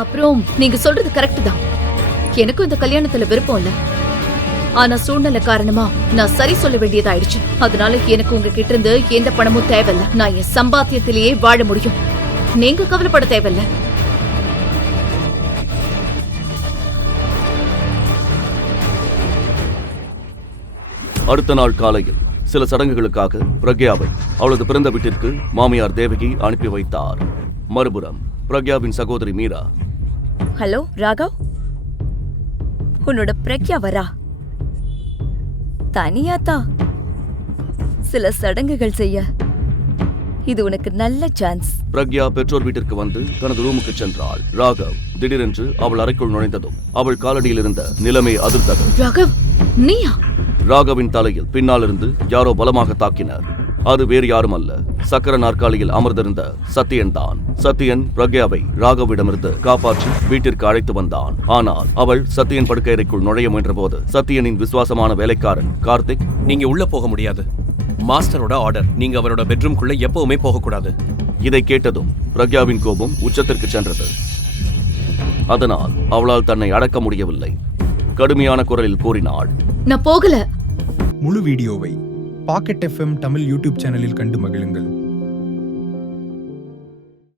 அப்புறம் நீங்க சொல்றது கரெக்ட் தான். எனக்கும் இந்த கல்யாணத்துல விருப்பம் இல்ல. ஆனா சூழ்நிலை காரணமா நான் சரி சொல்ல வேண்டியதாயிடுச்சு. அதனால எனக்கு உங்ககிட்ட இருந்து எந்த பணமும் தேவையில்ல. நான் என் சம்பாத்தியத்திலேயே வாழ முடியும். நீங்க கவலைப்பட தேவையில்ல. அடுத்த நாள் காலையில் சில சடங்குகளுக்காக பிரக்யாவை அவளது பிறந்த வீட்டிற்கு மாமியார் தேவகி அனுப்பி வைத்தார். மறுபுறம் பிரக்யாவின் சகோதரி மீரா, ஹலோ ராகவ், உன்னோட பிரக்யா வரா. தனியாத்தா சில சடங்குகள் செய்ய. இது உனக்கு நல்ல சான்ஸ். பிரக்யா பெற்றோர் வீட்டிற்கு வந்து தனது ரூமுக்கு சென்றாள். ராகவ் திடீரென்று அவள் அறைக்குள் நுழைந்ததும் அவள் காலடியில் இருந்த நிலைமை அதிர்ந்தது. ராகவ், நீயா? ராகவின் தலையில் பின்னால் இருந்து யாரோ பலமாக தாக்கினர். அது வேறு யாரும் அல்ல, சக்கர நாற்காலியில் அமர்ந்திருந்த சத்தியன் தான். சத்தியன் பிரக்யாவை ராகவிடமிருந்து காப்பாற்றி வீட்டிற்கு அழைத்து வந்தான். ஆனால் அவள் சத்தியன் படுக்கையறைக்குள் நுழைய முயன்ற போது சத்தியனின் விசுவாசமான வேலைக்காரன் கார்த்திக், நீங்க உள்ள போக முடியாது. மாஸ்டரோட ஆர்டர். நீங்க அவரோட பெட்ரூம்குள்ள எப்பவுமே போகக்கூடாது. இதை கேட்டதும் பிரக்யாவின் கோபம் உச்சத்திற்கு சென்றது. அதனால் அவளால் தன்னை அடக்க முடியவில்லை. கடுமையான குரலில் கூறினாள், நான் போகல. முழு வீடியோவை பாக்கெட் FM தமிழ் யூடியூப் சேனலில் கண்டு மகிழுங்கள்.